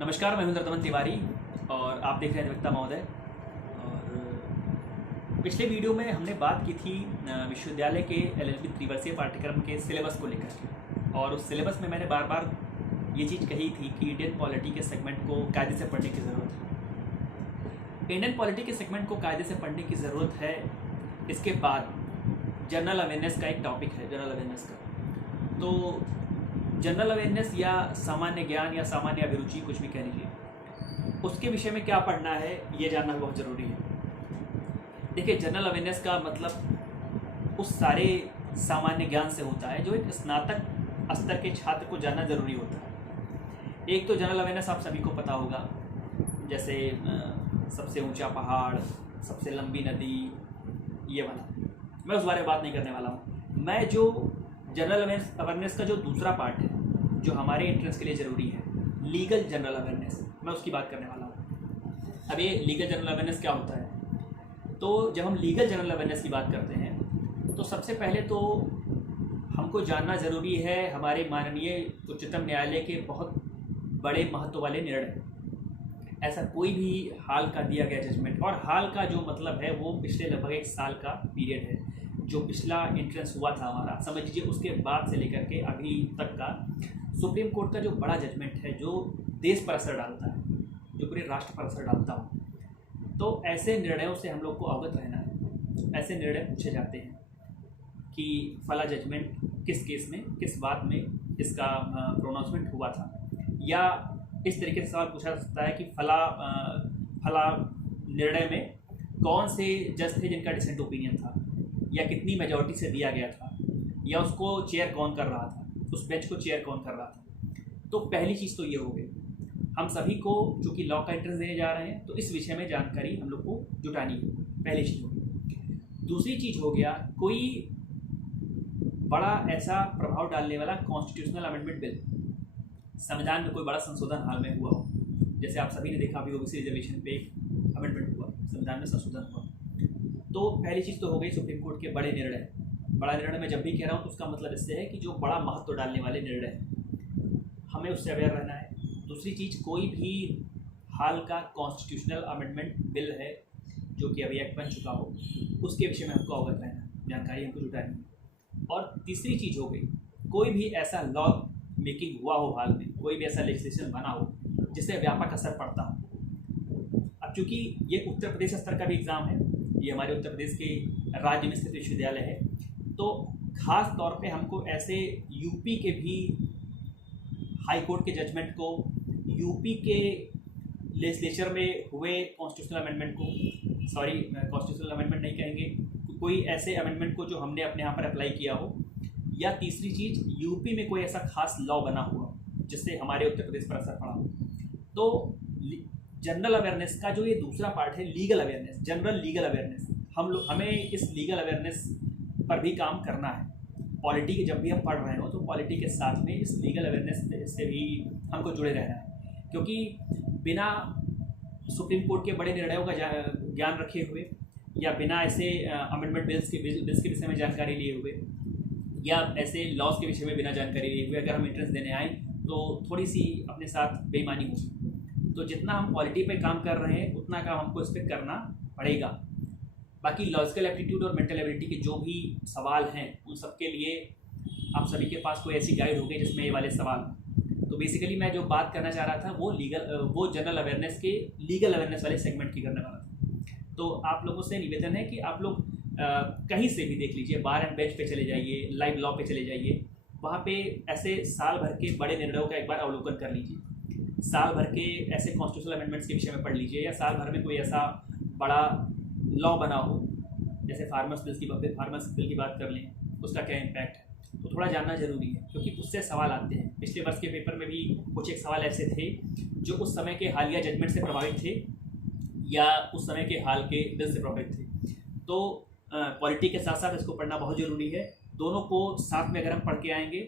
नमस्कार, मैं हूं दमन तिवारी और आप देख रहे हैं अधिवक्ता महोदय। और पिछले वीडियो में हमने बात की थी विश्वविद्यालय के एलएलबी त्रिवर्षीय पाठ्यक्रम के सिलेबस को लेकर के, और उस सिलेबस में मैंने बार बार ये चीज़ कही थी कि इंडियन पॉलिटी के सेगमेंट को कायदे से पढ़ने की ज़रूरत है। इंडियन पॉलिटी के सेगमेंट को कायदे से पढ़ने की ज़रूरत है। इसके बाद जनरल अवेयरनेस का एक टॉपिक है, जनरल अवेयरनेस का। तो जनरल अवेयरनेस या सामान्य ज्ञान या सामान्य अभिरुचि, कुछ भी कह लीजिए, उसके विषय में क्या पढ़ना है ये जानना बहुत ज़रूरी है। देखिए, जनरल अवेयरनेस का मतलब उस सारे सामान्य ज्ञान से होता है जो एक स्नातक स्तर के छात्र को जानना ज़रूरी होता है। एक तो जनरल अवेयरनेस आप सभी को पता होगा, जैसे सबसे ऊंचा पहाड़, सबसे लंबी नदी, ये वाला। मैं उस बारे में बात नहीं करने वाला हूँ। मैं जो जनरल अवेयरनेस का जो दूसरा पार्ट है, जो हमारे एंट्रेंस के लिए ज़रूरी है, लीगल जनरल अवेयरनेस, मैं उसकी बात करने वाला हूँ। अब ये लीगल जनरल अवेयरनेस क्या होता है? तो जब हम लीगल जनरल अवेयरनेस की बात करते हैं तो सबसे पहले तो हमको जानना ज़रूरी है हमारे माननीय उच्चतम न्यायालय के बहुत बड़े महत्व वाले निर्णय। ऐसा कोई भी हाल का दिया गया जजमेंट, और हाल का जो मतलब है वो पिछले लगभग 1 साल का पीरियड है। जो पिछला एंट्रेंस हुआ था हमारा, समझ लीजिए उसके बाद से लेकर के अभी तक का सुप्रीम कोर्ट का जो बड़ा जजमेंट है, जो देश पर असर डालता है, जो पूरे राष्ट्र पर असर डालता हो, तो ऐसे निर्णयों से हम लोग को अवगत रहना है। ऐसे निर्णय पूछे जाते हैं कि फला जजमेंट किस केस में, किस बात में इसका प्रोनाउंसमेंट हुआ था, या इस तरीके से सवाल पूछा जा सकता है कि फला निर्णय में कौन से जज थे जिनका डिसेंट ओपिनियन था, या कितनी मेजॉरिटी से दिया गया था, या उसको चेयर कौन कर रहा था, उस बेंच को चेयर कौन कर रहा था। तो पहली चीज़ तो ये हो गई। हम सभी को चूँकि लॉ का एंट्रेंस देने जा रहे हैं तो इस विषय में जानकारी हम लोग को जुटानी है, पहली चीज़ होगी। दूसरी चीज़ हो गया, कोई बड़ा ऐसा प्रभाव डालने वाला कॉन्स्टिट्यूशनल अमेंडमेंट बिल, संविधान में कोई बड़ा संशोधन हाल में हुआ हो। जैसे आप सभी ने देखा भी ओबीसी रिजर्वेशन पे अमेंडमेंट हुआ, संविधान में संशोधन हुआ। तो पहली चीज़ तो हो गई सुप्रीम कोर्ट के बड़े निर्णय। बड़ा निर्णय मैं जब भी कह रहा हूँ तो उसका मतलब इससे है कि जो बड़ा महत्व डालने वाले निर्णय हैं, हमें उससे अवेयर रहना है। दूसरी चीज़, कोई भी हाल का कॉन्स्टिट्यूशनल अमेंडमेंट बिल है जो कि अभी एक्ट बन चुका हो, उसके विषय में हमको अवगत रहना है, जानकारी हमको जुटानी है। और तीसरी चीज़ हो गई, कोई भी ऐसा लॉ मेकिंग हुआ हो हाल में, कोई भी ऐसा लेजिस्लेशन बना हो जिससे व्यापक असर पड़ता हो। अब चूँकि ये उत्तर प्रदेश स्तर का भी एग्ज़ाम है, ये हमारे उत्तर प्रदेश के राज्य में स्थित विश्वविद्यालय है, तो ख़ास तौर पे हमको ऐसे यूपी के भी हाई कोर्ट के जजमेंट को, यूपी के लेजिस्लेचर में हुए कॉन्स्टिट्यूशनल अमेंडमेंट को, कॉन्स्टिट्यूशनल अमेंडमेंट नहीं कहेंगे, तो कोई ऐसे अमेंडमेंट को जो हमने अपने यहाँ पर अप्लाई किया हो, या तीसरी चीज़, यूपी में कोई ऐसा खास लॉ बना हुआ जिससे हमारे उत्तर प्रदेश पर असर पड़ा हो। तो जनरल अवेयरनेस का जो ये दूसरा पार्ट है, legal awareness, general legal awareness, हमें इस लीगल अवेयरनेस पर भी काम करना है। पॉलिटी के जब भी हम पढ़ रहे हो तो पॉलिटी के साथ में इस लीगल अवेयरनेस से भी हमको जुड़े रहना है, क्योंकि बिना सुप्रीम कोर्ट के बड़े निर्णयों का ज्ञान रखे हुए, या बिना ऐसे अमेंडमेंट बिल्स के विषय में जानकारी लिए हुए, या ऐसे लॉज के विषय में बिना जानकारी लिए हुए अगर हम एंट्रेंस देने आए तो थोड़ी सी अपने साथ बेईमानी होगी। तो जितना हम पॉलिटी पे काम कर रहे हैं उतना काम हमको इस पर करना पड़ेगा। बाकी लॉजिकल एप्टीट्यूड और मेंटल एबिलिटी के जो भी सवाल हैं, उन सब के लिए आप सभी के पास कोई ऐसी गाइड होगी जिसमें ये वाले सवाल। तो बेसिकली मैं जो बात करना चाह रहा था वो जनरल अवेयरनेस के लीगल अवेयरनेस वाले सेगमेंट की करने वाला था। तो आप लोगों से निवेदन है कि आप लोग कहीं से भी देख लीजिए, बार एंड बेंच पे चले जाइए, लाइव लॉ पे चले जाइए, वहाँ पे ऐसे साल भर के बड़े निर्णयों का एक बार अवलोकन कर लीजिए। साल भर के ऐसे कॉन्स्टिट्यूशनल अमेंडमेंट्स के विषय में पढ़ लीजिए, या साल भर में कोई ऐसा बड़ा लॉ बना हो, जैसे फार्मर्स बिल की बात कर लें, उसका क्या इम्पैक्ट है, तो थोड़ा जानना ज़रूरी है, क्योंकि उससे सवाल आते हैं। पिछले वर्ष के पेपर में भी कुछ एक सवाल ऐसे थे जो उस समय के हालिया जजमेंट से प्रभावित थे, या उस समय के हाल के बिल से प्रभावित थे। तो पॉलिटी के साथ साथ इसको पढ़ना बहुत ज़रूरी है। दोनों को साथ में अगर हम पढ़ के आएंगे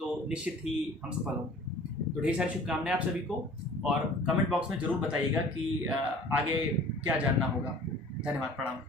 तो निश्चित ही हम सफल होंगे। तो ढेर सारी शुभकामनाएं आप सभी को, और कमेंट बॉक्स में ज़रूर बताइएगा कि आगे क्या जानना होगा। धन्यवाद, प्रणाम।